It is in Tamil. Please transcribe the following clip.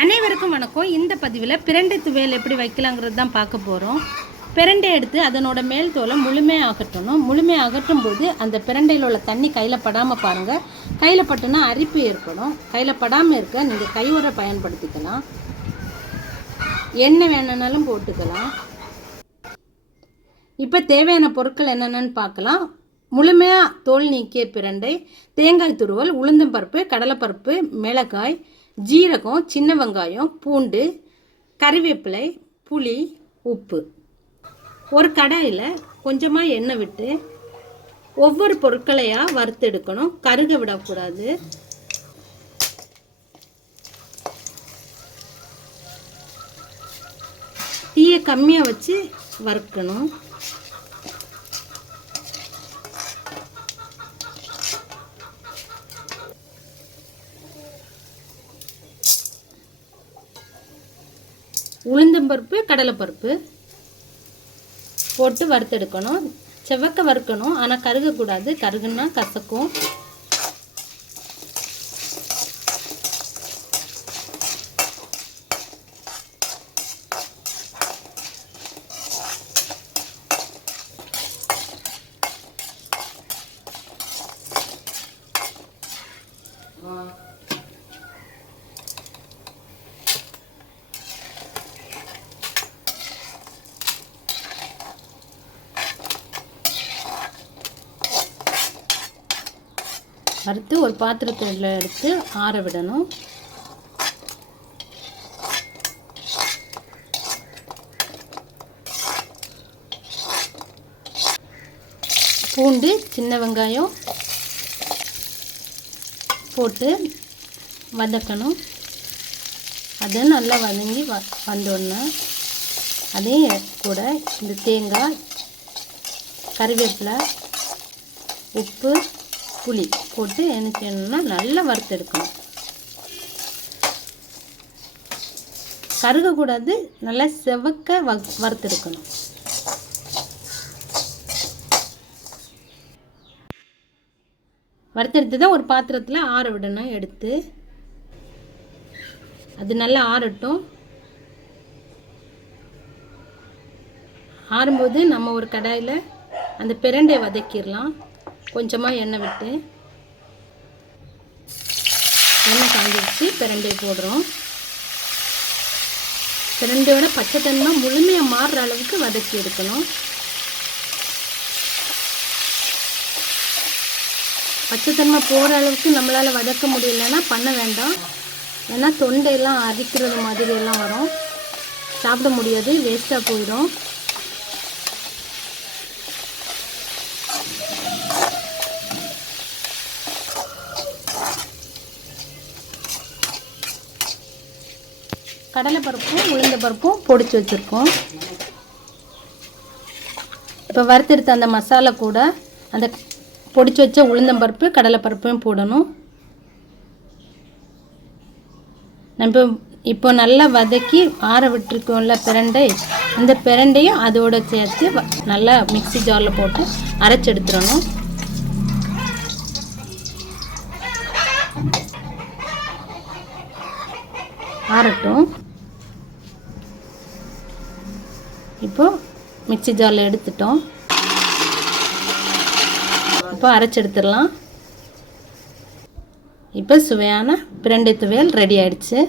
அனைவருக்கும் வணக்கம். இந்த பதிவில் பிரண்டை துவையல் எப்படி வைக்கலாங்கிறது தான் பார்க்க போகிறோம் பிரண்டை எடுத்து அதனோட மேல் தோலை முழுமையாக அகற்றணும். முழுமையாக அகற்றும் போது அந்த பிரண்டையில் உள்ள தண்ணி கையில் படாமல் பாருங்கள் கையில் பட்டுனா அரிப்பு ஏற்படும். கையில் படாமல் இருக்க நீங்கள் கையுறை பயன்படுத்திக்கலாம். எண்ணெய் வேணும்னாலும் போட்டுக்கலாம். இப்போ தேவையான பொருட்கள் என்னென்னு பார்க்கலாம். முழுமையாக தோல் நீக்கிய பிரண்டை தேங்காய் துருவல் உளுந்தம்பருப்பு கடலைப்பருப்பு மிளகாய் ஜீரகம் சின்ன வெங்காயம் பூண்டு கறிவேப்பிலை புளி உப்பு. ஒரு கடாயில் கொஞ்சமாக எண்ணெய் விட்டு ஒவ்வொரு பொருட்களையாக வறுத்தெடுக்கணும் கருக விடக்கூடாது. தீயை கம்மியாக வச்சு வறுக்கணும். உளுந்தம்பருப்பு கடலைப்பருப்பு போட்டு வறுத்தெடுக்கணும். செவ்வக்க வறுக்கணும். ஆனால் கருகக்கூடாது. கருகுன்னா கசக்கும். வறுத்து ஒரு பாத்திரத்தில் எடுத்து ஆற விடணும். பூண்டு சின்ன வெங்காயம் போட்டு வதக்கணும். அது நல்லா வதங்கி வ வந்தோடனே அதே கூட இந்த தேங்காய் கறிவேப்பிலை உப்பு புளி போட்டு என்ன செய்யணும்னா நல்லா வறுத்தெடுக்கணும். கருகக்கூடாது நல்லா செவக்க வ வறுத்தெடுக்கணும். வறுத்தெடுத்து தான் ஒரு பாத்திரத்தில் ஆற விடணும் எடுத்து. அது நல்லா ஆறட்டும். ஆறும்போது நம்ம ஒரு கடாயில் அந்த பிரண்டை வதக்கிடலாம். கொஞ்சமாக எண்ணெய் விட்டு எண்ணெய் காஞ்சிடுச்சு பிரண்டை போடுறோம். பிரண்டையோட பச்சை தன்மை முழுமையாக மாறுற அளவுக்கு வதக்கி எடுக்கணும். பச்சைத்தன்மை போகிற அளவுக்கு நம்மளால் வதக்க முடியலன்னா பண்ண வேண்டாம். ஏன்னா தொண்டையெல்லாம் அரிக்கிறது மாதிரி எல்லாம் வரும். சாப்பிட முடியாது வேஸ்ட்டாக போயிடும். கடலைப்பருப்பும் உளுந்த பருப்பும் பொடிச்சு வச்சுருக்கோம். இப்போ வறுத்தெடுத்த அந்த மசாலா கூட அந்த பொடிச்சு வச்ச உளுந்தம்பருப்பு கடலைப்பருப்பையும் போடணும். நம்ம இப்போ நல்லா வதக்கி ஆற விட்டுருக்கோம்ல பிரண்டை இந்த பிரண்டையும் அதோடு சேர்த்து வ- நல்லா மிக்ஸி ஜாரில் போட்டு அரைச்சி ஆறட்டும். இப்போ மிக்ஸி ஜாரில் எடுத்துட்டோம். இப்போ அரைச்சி எடுத்துடலாம் இப்போ சுவையான பிரண்டை துவையல் ரெடி ஆயிடுச்சு.